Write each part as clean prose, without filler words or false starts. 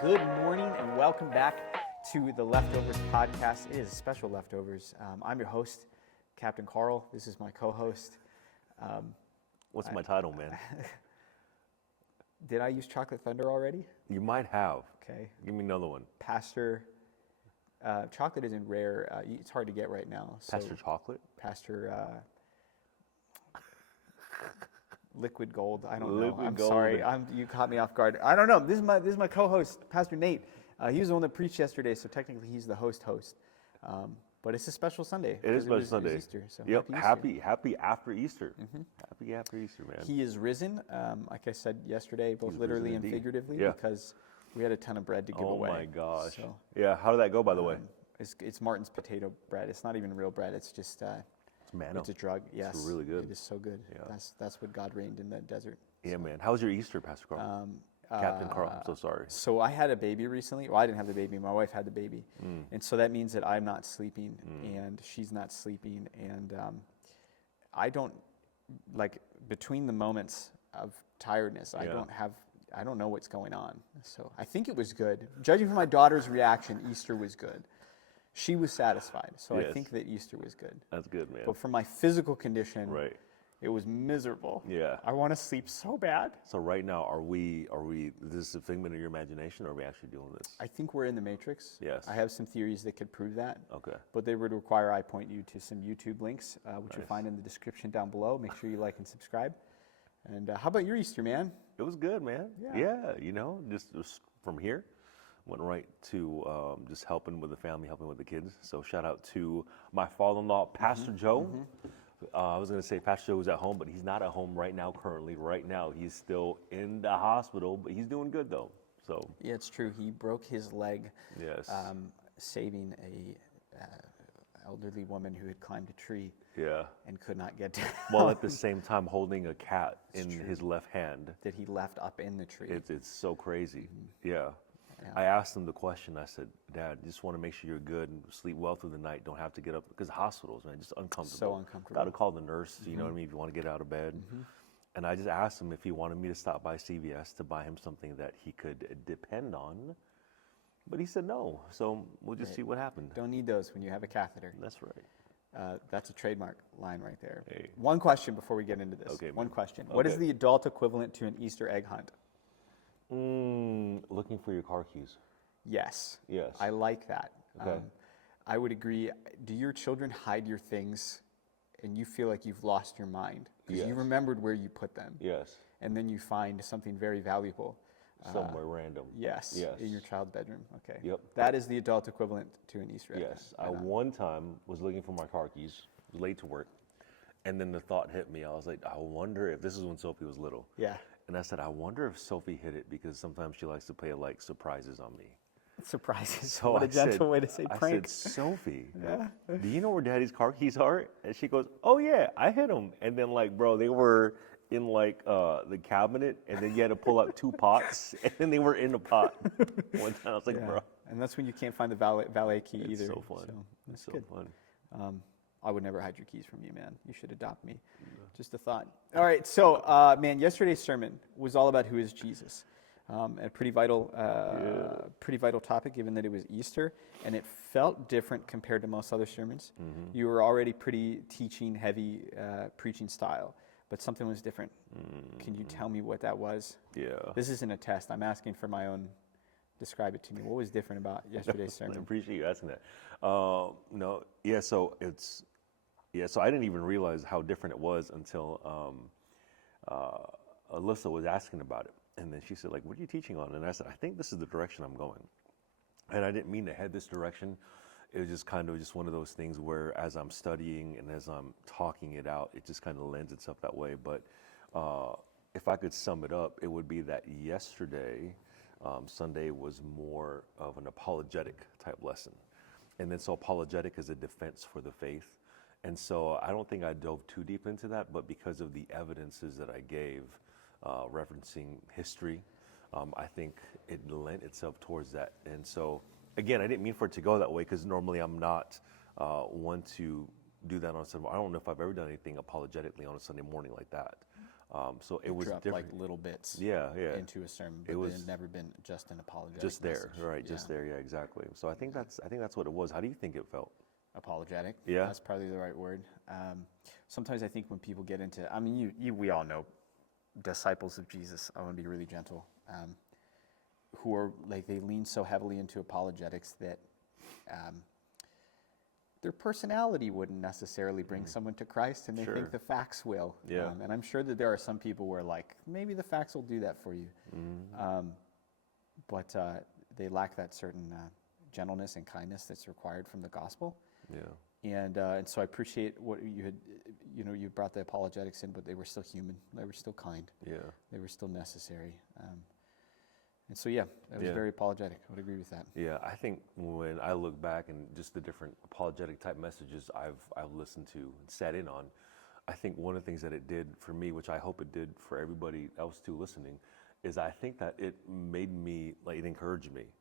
Good morning and welcome back to the Leftovers podcast. It is special Leftovers. I'm your host, Captain Carl. This is my co-host. What's my title, man? Did I use Chocolate Thunder already? You might have. Okay. Give me another one. Pastor. Chocolate isn't rare. It's hard to get right now. So Pastor Chocolate? Pastor Liquid Gold. I don't know. Liquid I'm Gold. sorry. You caught me off guard. I don't know. This is my co-host, Pastor Nate. He was the one that preached yesterday, so technically he's the host. But it's a special Sunday. It is a special Sunday. It was Easter. So yep. Happy Easter. Happy after Easter. Mm-hmm. Happy after Easter, man. He is risen. Like I said yesterday, both He's literally risen and indeed. figuratively, Yeah. because we had a ton of bread to give away. Oh my gosh. So, yeah. How did that go, by the way? it's Martin's potato bread. It's not even real bread. It's just It's manna. it's a drug. Yes, It's really good. It is so good. Yeah. That's what God reigned in the desert. Yeah, man. How was your Easter, Pastor Carl? Captain Carl. I'm so sorry. So I had a baby recently. Well, I didn't have the baby. My wife had the baby. And so that means that I'm not sleeping and she's not sleeping. And I don't, like, between the moments of tiredness, I don't know what's going on. So I think it was good. Judging from my daughter's reaction, Easter was good. She was satisfied. So I think that Easter was good. That's good, man. But for my physical condition, Right. it was miserable. Yeah. I want to sleep so bad. So right now, are we, is this a figment of your imagination, or are we actually doing this? I think we're in the Matrix. Yes. I have some theories that could prove that. Okay. But they would require I point you to some YouTube links, which you'll Nice. find in the description down below. Make sure you like and subscribe. And how about your Easter, man? It was good, man. Yeah. Just from here, went right to just helping with the family, helping with the kids. So shout out to my father-in-law, Pastor Joe. I was going to say Pastor Joe was at home, but he's not at home right now currently. Right now, he's still in the hospital, but he's doing good, though. So Yeah, it's true. He broke his leg yes. saving a elderly woman who had climbed a tree Yeah. and could not get down. While at the same time holding a cat in his left hand. that he left up in the tree. It's so crazy. Yeah. Yeah. I asked him the question. I said, Dad, just want to make sure you're good and sleep well through the night. Don't have to get up. Because hospitals, man, just uncomfortable. So uncomfortable. Got to call the nurse, you know what I mean, if you want to get out of bed. And I just asked him if he wanted me to stop by CVS to buy him something that he could depend on. But he said no. So we'll just see what happened. Don't need those when you have a catheter. That's right. That's a trademark line right there. Hey. One question before we get into this. Okay, One man. question. What is Okay. the adult equivalent to an Easter egg hunt? Looking for your car keys. Yes. Yes. I like that. Okay. I would agree. Do your children hide your things and you feel like you've lost your mind? Because you Yes. remembered where you put them. Yes. And then you find something very valuable. Somewhere random. Yes. Yes. In your child's bedroom. Okay. Yep. That is the adult equivalent to an Easter egg Yes. hunt. I Right on. one time was looking for my car keys, was late to work, and then the thought hit me. I was like, I wonder if this is when Sophie was little. Yeah. And I said, I wonder if Sophie hid it because sometimes she likes to play like surprises on me. Surprises. So what a I said- gentle way to say I prank. said, Sophie, do you know where Daddy's car keys are? And she goes, oh yeah, I hid them. And then like, bro, they were in like the cabinet, and then you had to pull out 2 pots, and then they were in a pot. One time I was like, Yeah. bro, And that's when you can't find the valet key it's either. so fun. that's It's so good. fun. I would never hide your keys from you, man. You should adopt me. Just a thought. All right, so, man, yesterday's sermon was all about who is Jesus. A pretty vital topic, given that it was Easter, and it felt different compared to most other sermons. You were already pretty teaching heavy, preaching style, but something was different. Can you tell me what that was? Yeah. This isn't a test. I'm asking for my own. Describe it to me. What was different about yesterday's I sermon? appreciate you asking that. So I didn't even realize how different it was until Alyssa was asking about it. And then she said, like, what are you teaching on? And I said, I think this is the direction I'm going. And I didn't mean to head this direction. It was just kind of just one of those things where as I'm studying and as I'm talking it out, it just kind of lends itself that way. But if I could sum it up, it would be that yesterday, Sunday was more of an apologetic type lesson. And then so apologetic is a defense for the faith. And so I don't think I dove too deep into that, but because of the evidences that I gave, referencing history, I think it lent itself towards that. And so, again, I didn't mean for it to go that way because normally I'm not one to do that on Sunday. I don't know if I've ever done anything apologetically on a Sunday morning like that. So it was Drop different. like little bits Yeah, yeah. into a sermon, but It it was had never been just an apologetic just there, message. right? Just there, yeah, exactly. So I think that's what it was. How do you think it felt? Apologetic. Yeah. That's probably the right word. Sometimes I think when people get into, I mean, we all know disciples of Jesus, I want to be really gentle, who are like, they lean so heavily into apologetics that their personality wouldn't necessarily bring someone to Christ, and they Sure. think the facts will. Yeah. And I'm sure that there are some people where like, maybe the facts will do that for you. But they lack that certain gentleness and kindness that's required from the gospel. Yeah. And so I appreciate what you had, you brought the apologetics in, but they were still human. They were still kind. Yeah. They were still necessary. And so, yeah, that was Yeah. very apologetic. I would agree with that. Yeah, I think when I look back and just the different apologetic type messages I've listened to and sat in on, I think one of the things that it did for me, which I hope it did for everybody else too listening, is I think that it made me, like, it encouraged me.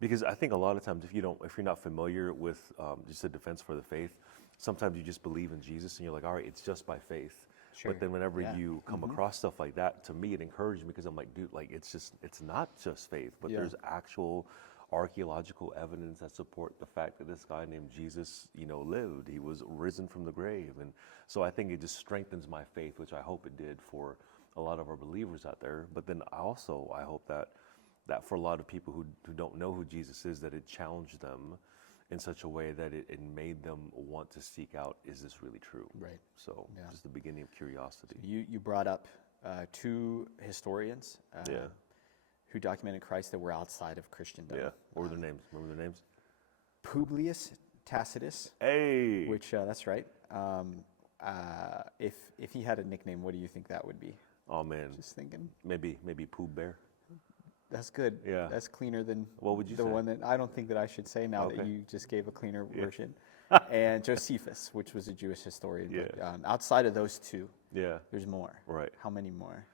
Because I think a lot of times if you're not familiar with just a defense for the faith, sometimes you just believe in Jesus and you're like, all right, it's just by faith. Sure. But then whenever Yeah. you come across stuff like that, to me it encouraged me because I'm like, dude, like it's not just faith, but Yeah. there's actual archaeological evidence that support the fact that this guy named Jesus, lived. He was risen from the grave. And so I think it just strengthens my faith, which I hope it did for a lot of our believers out there. But then I hope that for a lot of people who don't know who Jesus is, that it challenged them in such a way that it made them want to seek out, is this really true? Right. So Yeah. just the beginning of curiosity. You brought up two historians Yeah. who documented Christ that were outside of Christendom. Yeah. What were their names? Remember their names? Publius Tacitus, Hey. which that's right. If he had a nickname, what do you think that would be? Oh man. Just thinking. Maybe Pooh Bear. That's good. Yeah. That's cleaner than What would you the say? one that I don't think that I should say now that Okay. you just gave a cleaner Yeah. version. And Josephus, which was a Jewish historian. Yeah. But, outside of those two, Yeah. there's more. Right. How many more?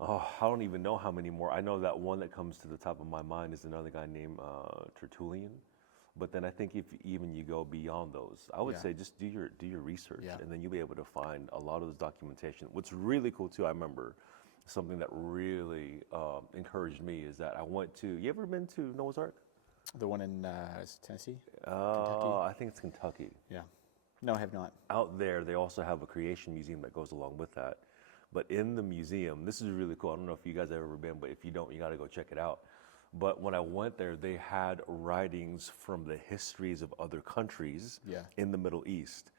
Oh, I don't even know how many more. I know that one that comes to the top of my mind is another guy named Tertullian. But then I think if even you go beyond those, I would Yeah. say just do your research, Yeah. and then you'll be able to find a lot of this documentation. What's really cool too, I remember something that really encouraged me is that I went to. You ever been to Noah's Ark? The one in is it Tennessee? I think it's Kentucky. Yeah. No, I have not. Out there, they also have a creation museum that goes along with that. But in the museum, this is really cool. I don't know if you guys have ever been, but if you don't, you got to go check it out. But when I went there, they had writings from the histories of other countries Yeah. in the Middle East.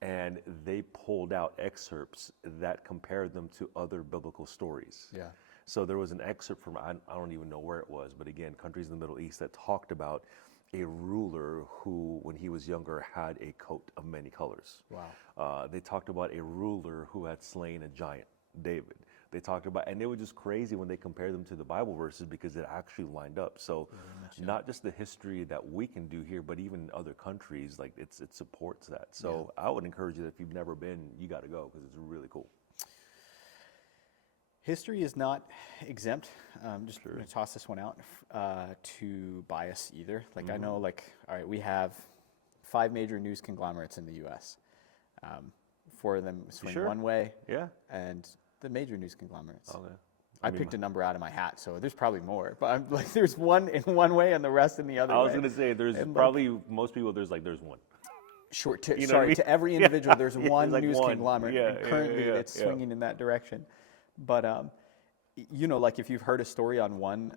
And they pulled out excerpts that compared them to other biblical stories. Yeah. So there was an excerpt from, I don't even know where it was, but again, countries in the Middle East that talked about a ruler who, when he was younger, had a coat of many colors. Wow. They talked about a ruler who had slain a giant, David. They talked about, and they were just crazy when they compared them to the Bible verses because it actually lined up. So not just the history that we can do here, but even in other countries, like it supports that. So I would encourage you that if you've never been, you got to go because it's really cool. History is not exempt. Just going to toss this one out to bias either. Like I know, all right, we have 5 major news conglomerates in the U.S. 4 of them swing sure? one way, Yeah. and the major news conglomerates. Okay. I picked a number out of my hat, so there's probably more. But I'm like, there's one in one way and the rest in the other way. I was gonna say there's And, probably most people there's one. Short. You know what I Sorry, mean? to every individual, there's Yeah, one like news one. conglomerate, Yeah, and yeah, currently yeah, it's yeah. swinging in that direction. But like if you've heard a story on one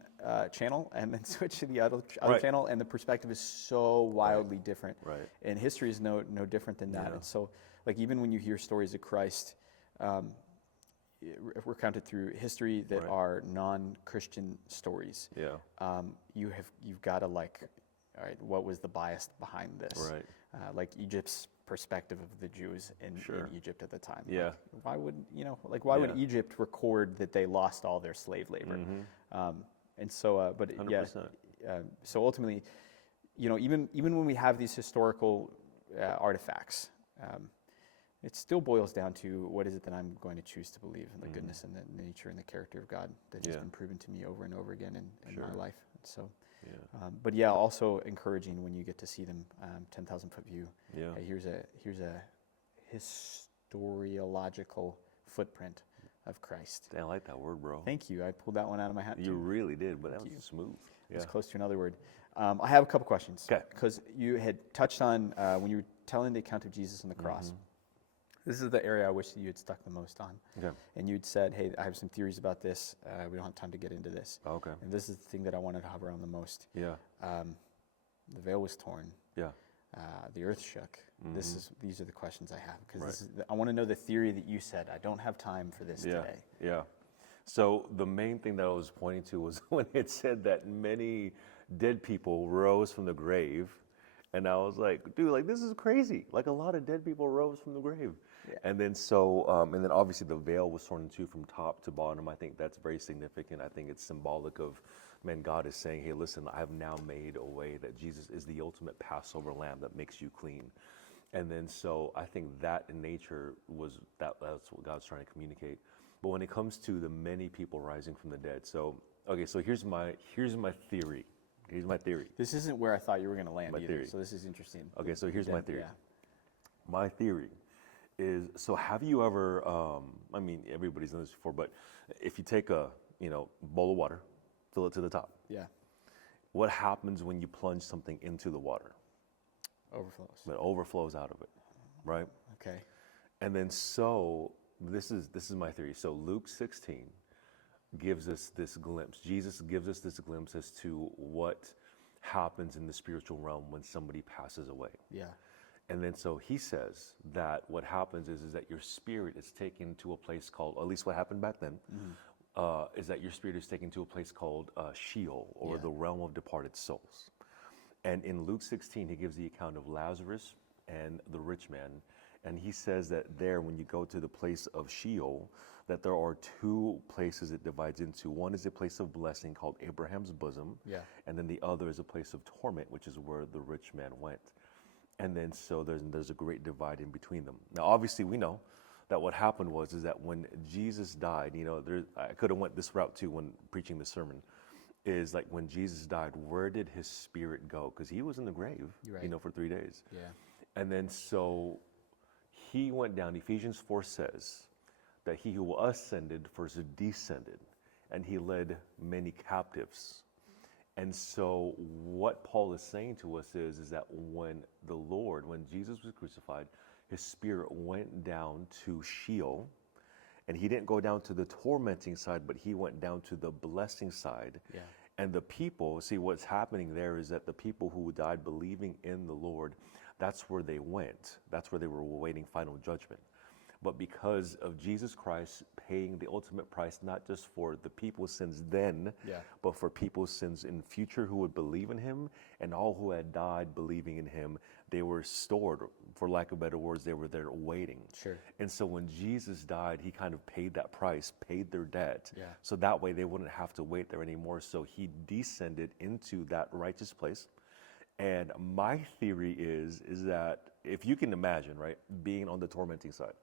channel and then switch to the other Right. channel, and the perspective is so wildly different. Right. And history is no different than that. Yeah. And so, like even when you hear stories of Christ, we're counted through history that Right. are non-Christian stories. Yeah. You've got to like, all right, what was the bias behind this? Right. Like Egypt's perspective of the Jews in Egypt at the time. Yeah. Like, why would why would Yeah. Egypt record that they lost all their slave labor? Mm-hmm. And so, but 100%. so ultimately, even when we have these historical artifacts, it still boils down to what is it that I'm going to choose to believe in the goodness and the nature and the character of God that has Yeah. been proven to me over and over again in my Sure. life. So, Yeah. but yeah, also encouraging when you get to see them 10,000-foot view. Yeah. Here's a historiological footprint of Christ. I like that word, bro. Thank you. I pulled that one out of my hat You too. really did, but that was smooth. It was Yeah. close to another word. I have a couple questions. 'Kay. Because you had touched on, when you were telling the account of Jesus on the cross, this is the area I wish that you had stuck the most on. Okay. And you'd said, hey, I have some theories about this. We don't have time to get into this. Okay. And this is the thing that I wanted to hover on the most. Yeah. The veil was torn. Yeah. The earth shook. These are the questions I have because Right. I want to know the theory that you said. I don't have time for this Yeah. today. Yeah. So the main thing that I was pointing to was when it said that many dead people rose from the grave. And I was like, dude, like this is crazy. Like a lot of dead people rose from the grave. Yeah. And then and then obviously the veil was torn in two from top to bottom. I think that's very significant. I think it's symbolic of, man, God is saying, hey, listen, I have now made a way that Jesus is the ultimate Passover lamb that makes you clean. And then so I think that in nature that's what God's trying to communicate. But when it comes to the many people rising from the dead, so here's my theory. Here's my theory. This isn't where I thought you were going to land My either, theory. so this is interesting. Okay, so here's my theory. Yeah. My theory is, so have you ever, I mean, everybody's done this before, but if you take a, bowl of water, fill it to the top, Yeah. what happens when you plunge something into the water? Overflows. It overflows out of it, right? Okay. And then so this is my theory. So Luke 16 gives us this glimpse. Jesus gives us this glimpse as to what happens in the spiritual realm when somebody passes away. Yeah. And then so he says that what happens is that your spirit is taken to a place called, or at least what happened back then, is that your spirit is taken to a place called Sheol, or Yeah. the realm of departed souls. And in Luke 16, he gives the account of Lazarus and the rich man. And he says that there, when you go to the place of Sheol, that there are two places it divides into. One is a place of blessing called Abraham's bosom. Yeah. And then the other is a place of torment, which is where the rich man went. And then so there's a great divide in between them. Now, obviously, we know that what happened is that when Jesus died, I could have went this route too when preaching the sermon, is like when Jesus died, where did his spirit go? Because he was in the grave, Right. for 3 days. Yeah. And then so he went down. Ephesians 4 says that he who ascended first descended, and he led many captives. And so what Paul is saying to us is that when Jesus was crucified, his spirit went down to Sheol, and he didn't go down to the tormenting side, but he went down to the blessing side. Yeah. And the people, see what's happening there is that the people who died believing in the Lord, that's where they went. That's where they were awaiting final judgment. But because of Jesus Christ paying the ultimate price, not just for the people's sins then, Yeah. but for people's sins in future who would believe in him, and all who had died believing in him, they were stored, for lack of better words, they were there waiting. Sure. And so when Jesus died, he kind of paid that price, paid their debt. Yeah. So that way they wouldn't have to wait there anymore. So he descended into that righteous place. And my theory is that if you can imagine, right, being on the tormenting side,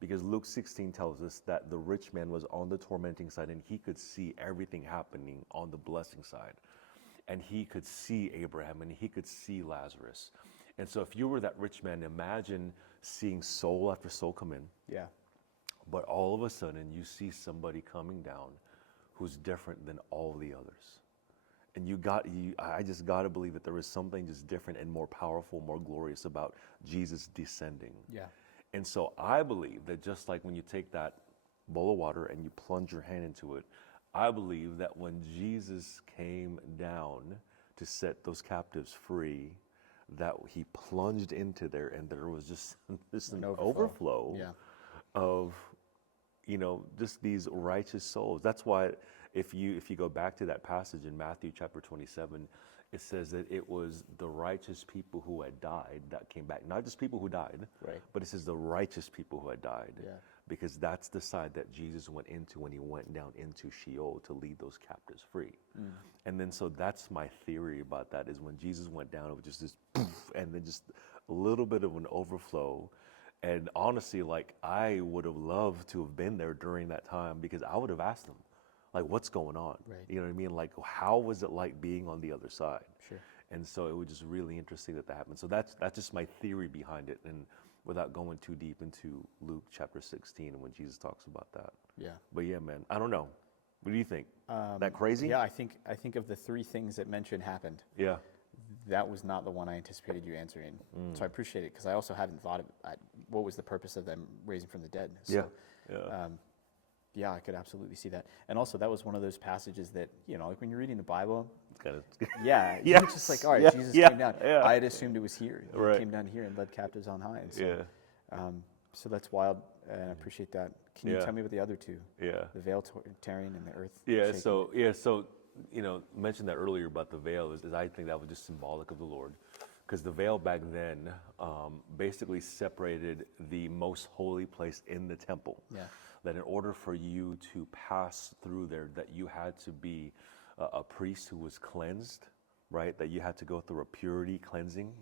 because Luke 16 tells us that the rich man was on the tormenting side and he could see everything happening on the blessing side. And he could see Abraham and he could see Lazarus. And so if you were that rich man, imagine seeing soul after soul come in, Yeah. but all of a sudden you see somebody coming down who's different than all the others. And I just got to believe that there is something just different and more powerful, more glorious about Jesus descending. Yeah. And so I believe that just like when you take that bowl of water and you plunge your hand into it, I believe that when Jesus came down to set those captives free, that he plunged into there and there was just an overflow Yeah. of, just these righteous souls. That's why if you go back to that passage in Matthew chapter 27, it says that it was the righteous people who had died that came back. Not just people who died, Right. but it says the righteous people who had died. Yeah. Because that's the side that Jesus went into when he went down into Sheol to lead those captives free. And then so that's my theory about that, is when Jesus went down, it was just this poof, and then just a little bit of an overflow. And honestly, like, I would have loved to have been there during that time, because I would have asked them, like, what's going on? Right. You know what I mean? Like, how was it like being on the other side? Sure. And so it was just really interesting that happened. So that's just my theory behind it, and without going too deep into Luke chapter 16 when Jesus talks about that. Yeah. But yeah, man, I don't know. What do you think? That crazy? Yeah, I think of the three things that mentioned happened, Yeah. that was not the one I anticipated you answering. So I appreciate it, because I also hadn't thought of what was the purpose of them raising from the dead. So, Yeah. yeah, I could absolutely see that. And also, that was one of those passages that, like when you're reading the Bible, It's kind of. yeah, Yes. it's just like, all right, Yeah, Jesus yeah, came down. yeah. I had assumed it was here. He Right. came down here and led captives on high. And so, Yeah. so that's wild, and I appreciate that. Can you Yeah. tell me about the other two? Yeah. The veil tearing and the earth Yeah. shaking? So mentioned that earlier about the veil is I think that was just symbolic of the Lord, because the veil back then basically separated the most holy place in the temple. Yeah. That in order for you to pass through there, that you had to be a priest who was cleansed, right? That you had to go through a purity cleansing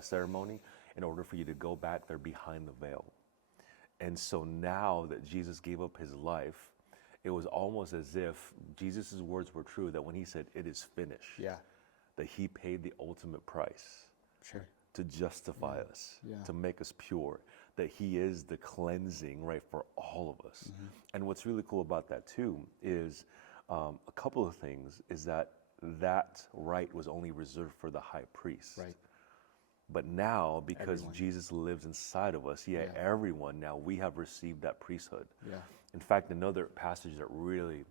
ceremony in order for you to go back there behind the veil. And so now that Jesus gave up his life, it was almost as if Jesus' words were true, that when he said, "It is finished," Yeah. that he paid the ultimate price Sure. to justify us, Yeah. to make us pure, that he is the cleansing, right, for all of us. And what's really cool about that too is a couple of things, is that right was only reserved for the high priest. Right. But now, because Everyone. Jesus lives inside of us, everyone now, we have received that priesthood. Yeah. In fact, another passage that really,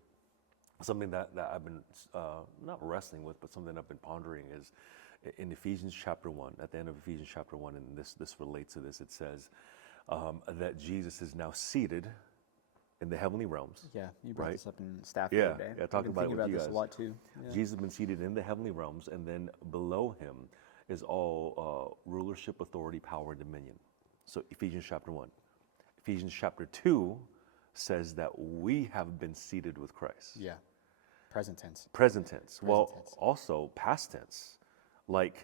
something that I've been not wrestling with, but something I've been pondering is in Ephesians chapter 1, at the end of Ephesians chapter 1, and this relates to this, it says that Jesus is now seated in the heavenly realms. Yeah, you brought Right? this up in staff Yeah, the other day. yeah, I've talking been about it thinking with about you this a guys. lot too. Yeah. Jesus has been seated in the heavenly realms, and then below him is all rulership, authority, power, and dominion. So Ephesians chapter 1. Ephesians chapter 2 says that we have been seated with Christ. Yeah. Present tense. Present tense. Well, tense. also past tense. Like,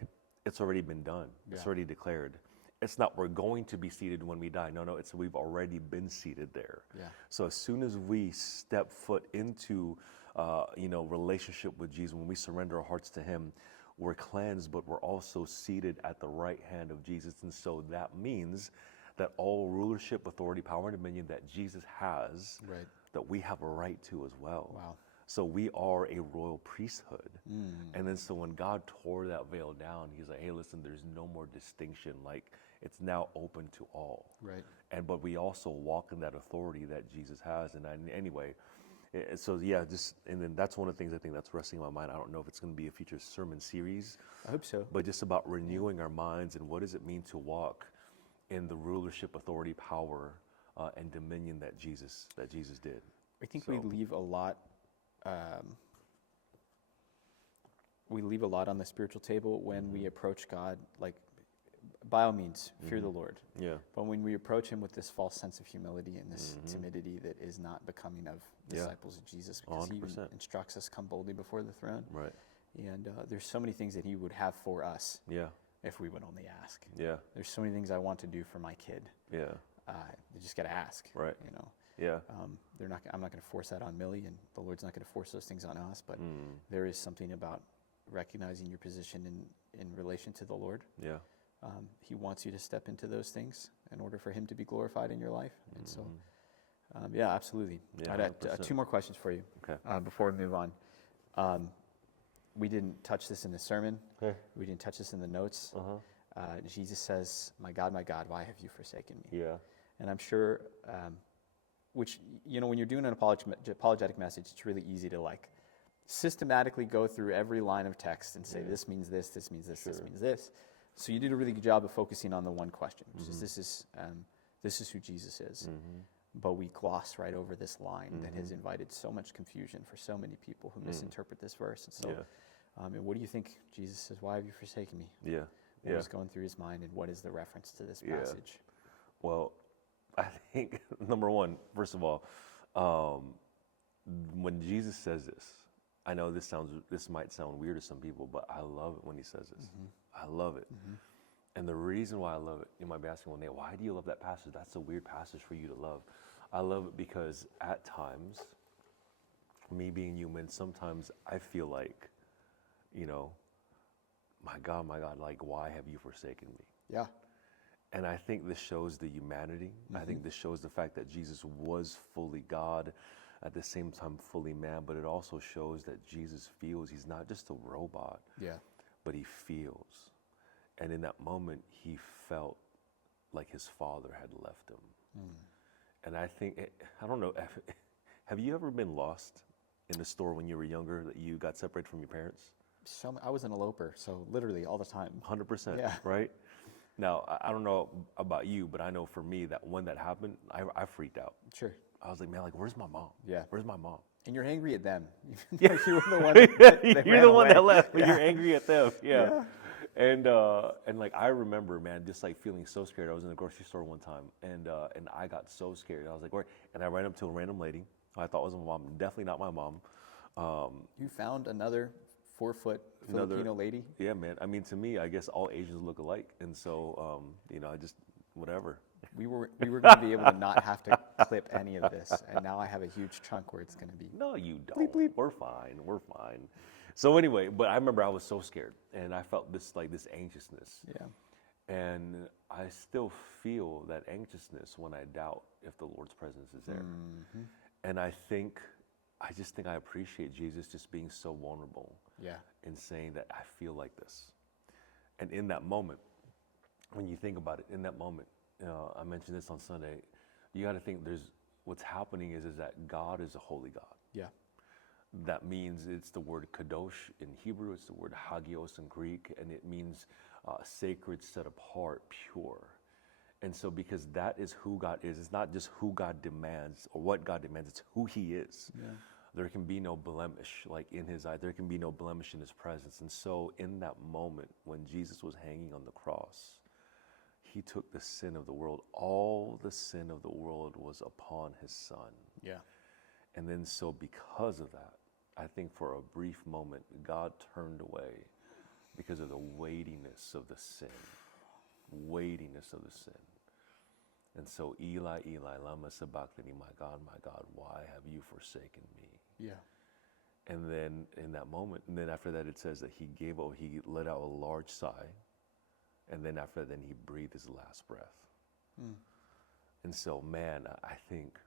it's already been done. It's Yeah. already declared. It's not we're going to be seated when we die. No, it's we've already been seated there. Yeah. So as soon as we step foot into, relationship with Jesus, when we surrender our hearts to him, we're cleansed, but we're also seated at the right hand of Jesus. And so that means that all rulership, authority, power, and dominion that Jesus has, Right. that we have a right to as well. Wow. So we are a royal priesthood. And then so when God tore that veil down, he's like, hey, listen, there's no more distinction. Like, it's now open to all. Right. But we also walk in that authority that Jesus has. And anyway, so yeah, and then that's one of the things I think that's resting in my mind. I don't know if it's going to be a future sermon series. I hope so. But just about renewing our minds and what does it mean to walk in the rulership, authority, power, and dominion that Jesus did. I think we leave a lot. We leave a lot on the spiritual table when we approach God. Like, by all means, fear the Lord. Yeah. But when we approach him with this false sense of humility and this timidity that is not becoming of disciples of Jesus, because he even 100%. instructs us, come boldly before the throne. Right. And there's so many things that he would have for us Yeah. if we would only ask. Yeah. There's so many things I want to do for my kid. Yeah. You just got to ask. Right. Yeah. I'm not going to force that on Millie, and the Lord's not going to force those things on us. But there is something about recognizing your position in relation to the Lord. Yeah. He wants you to step into those things in order for him to be glorified in your life. And so, yeah, absolutely. Yeah, I'd have 100%. 2 more questions for you Okay. before we move on. We didn't touch this in the sermon. Okay. We didn't touch this in the notes. Jesus says, my God, why have you forsaken me? Yeah. And I'm sure, which, when you're doing an apologetic message, it's really easy to systematically go through every line of text and say, this means this, this means this, this means this. So you did a really good job of focusing on the one question, which is this is who Jesus is. But we gloss right over this line that has invited so much confusion for so many people who misinterpret this verse. And so, and what do you think? Jesus says, why have you forsaken me? Yeah. What was going through his mind, and what is the reference to this passage? Well, I think number one, first of all, when Jesus says this, I know this might sound weird to some people, but I love it when he says this. I love it. And the reason why I love it, you might be asking one day, why do you love that passage? That's a weird passage for you to love. I love it because at times, me being human, sometimes I feel like, my God, like, why have you forsaken me? Yeah. And I think this shows the humanity. I think this shows the fact that Jesus was fully God, at the same time fully man, but it also shows that Jesus feels. He's not just a robot, Yeah. but he feels. And in that moment, he felt like his Father had left him. And I think, I don't know, have you ever been lost in the store when you were younger, that you got separated from your parents? I was an eloper, so literally all the time. 100%, Yeah. right? Now, I don't know about you, but I know for me that when that happened, I freaked out. Sure. I was like, man, like, where's my mom? Yeah. Where's my mom? And you're angry at them. Yeah. You were the one that You're ran the one away. that left, but Yeah. you're angry at them. Yeah. And like, I remember, man, just like feeling so scared. I was in the grocery store one time, and I got so scared. I was like, where? And I ran up to a random lady who I thought was my mom. Definitely not my mom. You found another 4-foot Filipino lady? Yeah, man. I mean, to me, I guess all Asians look alike, and so you know, I just whatever. We were going to be able to not have to clip any of this, and now I have a huge chunk where it's going to be. No, you don't. Bleep, bleep. We're fine. We're fine. So anyway, but I remember I was so scared, and I felt this anxiousness. Yeah. And I still feel that anxiousness when I doubt if the Lord's presence is there. And I just think I appreciate Jesus just being so vulnerable. Yeah. And saying that I feel like this. And in that moment, when you think about it, in that moment, I mentioned this on Sunday, you got to think what's happening is that God is a holy God. Yeah. That means it's the word kadosh in Hebrew, it's the word hagios in Greek, and it means sacred, set apart, pure. And so because that is who God is, it's not just who God demands or what God demands, it's who he is. Yeah. There can be no blemish, like in his eye, there can be no blemish in his presence. And so in that moment when Jesus was hanging on the cross, he took the sin of the world. All the sin of the world was upon his son. Yeah. And then so because of that, I think for a brief moment, God turned away because of the weightiness of the sin. Weightiness of the sin. And so, Eli, Eli, lama sabachthani, my God, why have you forsaken me? Yeah. And then in that moment, and then after that it says that he let out a large sigh, and then after that, then he breathed his last breath. And so, man, I think,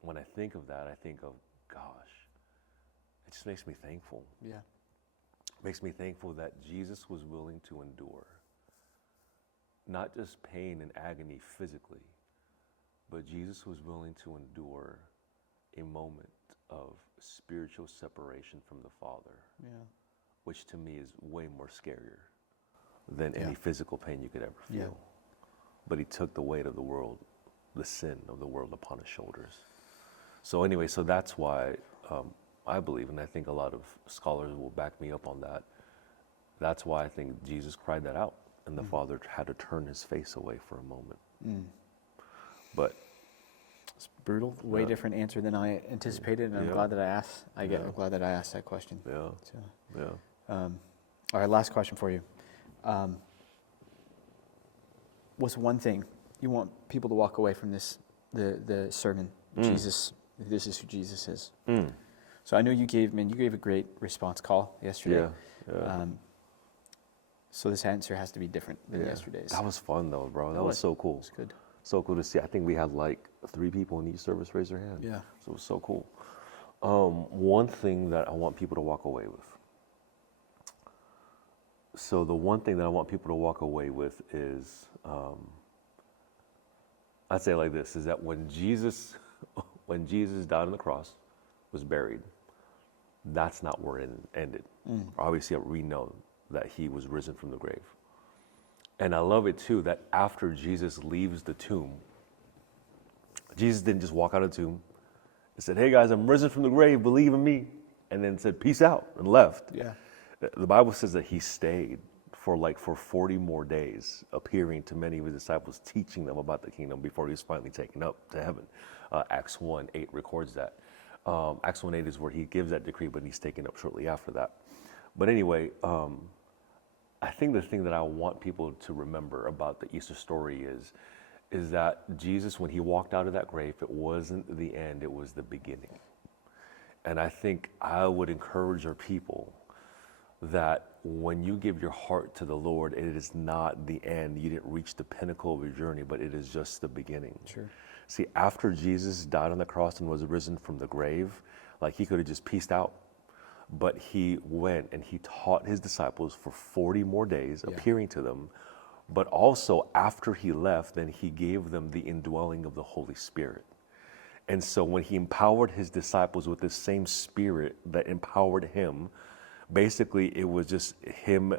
when I think of that, I think of, gosh, it just makes me thankful. Yeah. Makes me thankful that Jesus was willing to endure not just pain and agony physically, but Jesus was willing to endure a moment of spiritual separation from the Father, which to me is way more scarier than any physical pain you could ever feel. Yeah. But he took the weight of the world, the sin of the world upon his shoulders. So anyway, so that's why I believe, and I think a lot of scholars will back me up on that, that's why I think Jesus cried that out. And the Father had to turn his face away for a moment. But it's brutal. Way different answer than I anticipated, and I'm glad that I asked. I'm glad that I asked that question. Yeah. So, Yeah. All right, last question for you. What's one thing you want people to walk away from this, the sermon? Jesus, this is who Jesus is. So I know you gave a great response call yesterday. Yeah. So this answer has to be different than yesterday's. That was fun though, bro. That was so cool. It's good. So cool to see. I think we had like 3 people in each service raise their hand. Yeah. So it was so cool. One thing that I want people to walk away with. So the one thing that I want people to walk away with is, I'd say it like this, is that when Jesus died on the cross, was buried, that's not where it ended. Obviously, we know that he was risen from the grave. And I love it too, that after Jesus leaves the tomb, Jesus didn't just walk out of the tomb and said, hey guys, I'm risen from the grave, believe in me. And then said, peace out, and left. Yeah. The Bible says that he stayed for 40 more days, appearing to many of his disciples, teaching them about the kingdom before he was finally taken up to heaven. Acts 1:8 records that. Acts 1:8 is where he gives that decree, but he's taken up shortly after that. But anyway, I think the thing that I want people to remember about the Easter story is that Jesus, when he walked out of that grave, it wasn't the end, it was the beginning. And I think I would encourage our people that when you give your heart to the Lord, it is not the end. You didn't reach the pinnacle of your journey, but it is just the beginning. Sure. See, after Jesus died on the cross and was risen from the grave, like he could have just peaced out. But he went and he taught his disciples for 40 more days, appearing to them. But also after he left, then he gave them the indwelling of the Holy Spirit. And so when he empowered his disciples with the same spirit that empowered him, basically it was just him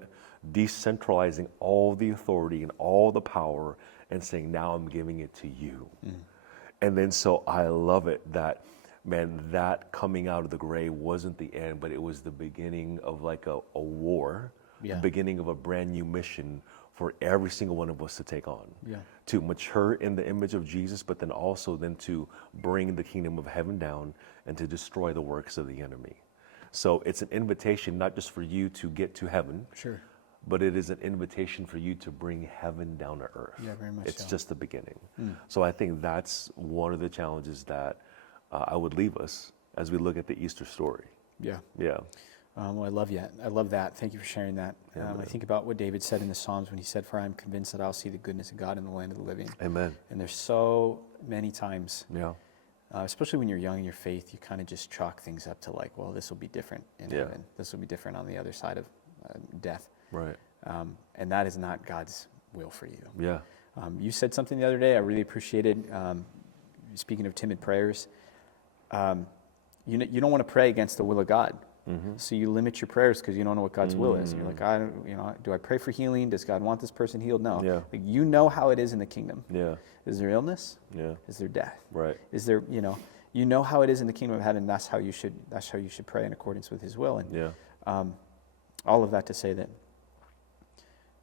decentralizing all the authority and all the power and saying, now I'm giving it to you. And then so I love it that, man, that coming out of the grave wasn't the end, but it was the beginning of like a war, the beginning of a brand new mission for every single one of us to take on, to mature in the image of Jesus, but then also then to bring the kingdom of heaven down and to destroy the works of the enemy. So it's an invitation not just for you to get to heaven, but it is an invitation for you to bring heaven down to earth. Yeah, very much It's so. just the beginning. So I think that's one of the challenges that I would leave us as we look at the Easter story. Yeah. Yeah. Well, I love you. I love that. Thank you for sharing that. I think about what David said in the Psalms when he said, "For I am convinced that I'll see the goodness of God in the land of the living." Amen. And there's so many times, Yeah. especially when you're young in your faith, you kind of just chalk things up to like, well, this will be different in heaven. This will be different on the other side of death. Right. And that is not God's will for you. Yeah. You said something the other day I really appreciated. Speaking of timid prayers, you don't want to pray against the will of God. So you limit your prayers because you don't know what God's will is. You're like, do I pray for healing? Does God want this person healed? No. Yeah. Like, you know how it is in the kingdom. Yeah. Is there illness? Yeah. Is there death? Right. Is there, you know how it is in the kingdom of heaven. That's how you should pray in accordance with His will. And all of that to say that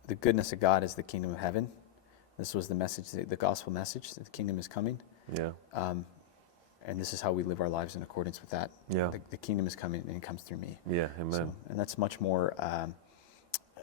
the goodness of God is the kingdom of heaven. This was the message, the gospel message, that the kingdom is coming. Yeah. And this is how we live our lives in accordance with that. Yeah. The kingdom is coming and it comes through me. Yeah. Amen. So, and that's much more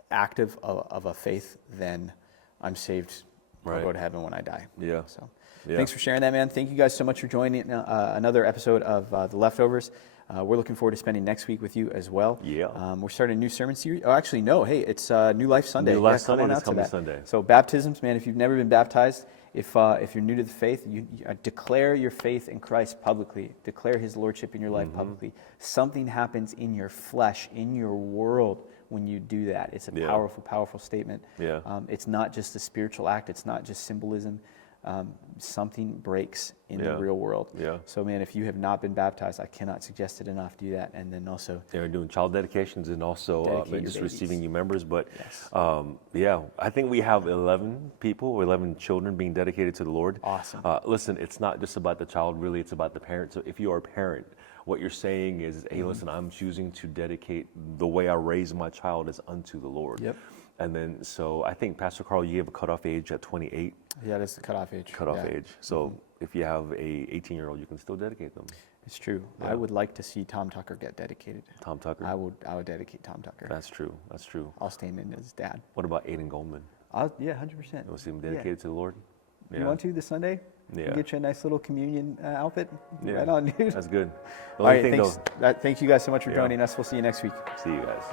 active of a faith than I'm saved, I'll go to heaven when I die. Yeah. So Yeah. thanks for sharing that, man. Thank you guys so much for joining another episode of The Leftovers. We're looking forward to spending next week with you as well. Yeah. We're starting a new sermon series. Oh, actually, no. Hey, it's New Life Sunday. New Life come Sunday on this out to coming that. Sunday. So baptisms, man, if you've never been baptized, if you're new to the faith, you declare your faith in Christ publicly. Declare His Lordship in your life publicly. Something happens in your flesh, in your world, when you do that. It's a powerful, powerful statement. Yeah. It's not just a spiritual act. It's not just symbolism. Something breaks in the real world. Yeah. So, man, if you have not been baptized, I cannot suggest it enough. Do that. And then also, They're doing child dedications and also Dedicate your just babies. receiving new members. But Yes. I think we have 11 people, or 11 children being dedicated to the Lord. Awesome. Listen, it's not just about the child, really, it's about the parent. So if you are a parent, what you're saying is, hey, listen, I'm choosing to dedicate the way I raise my child is unto the Lord. Yep. And then, so I think, Pastor Carl, you gave a cutoff age at 28. Yeah, that's the cutoff age. Cutoff age. So if you have a 18-year-old, you can still dedicate them. It's true. I would like to see Tom Tucker get dedicated. Tom Tucker. I would dedicate Tom Tucker. That's true. That's true. I'll stand in as dad. What about Aiden Goldman? 100%. You want to see him dedicated to the Lord? You want to this Sunday? Yeah. Get you a nice little communion outfit. Yeah. Right on, dude. That's good. The All only right, thing thanks. Thanks you guys so much for Yeah. joining us. We'll see you next week. See you guys.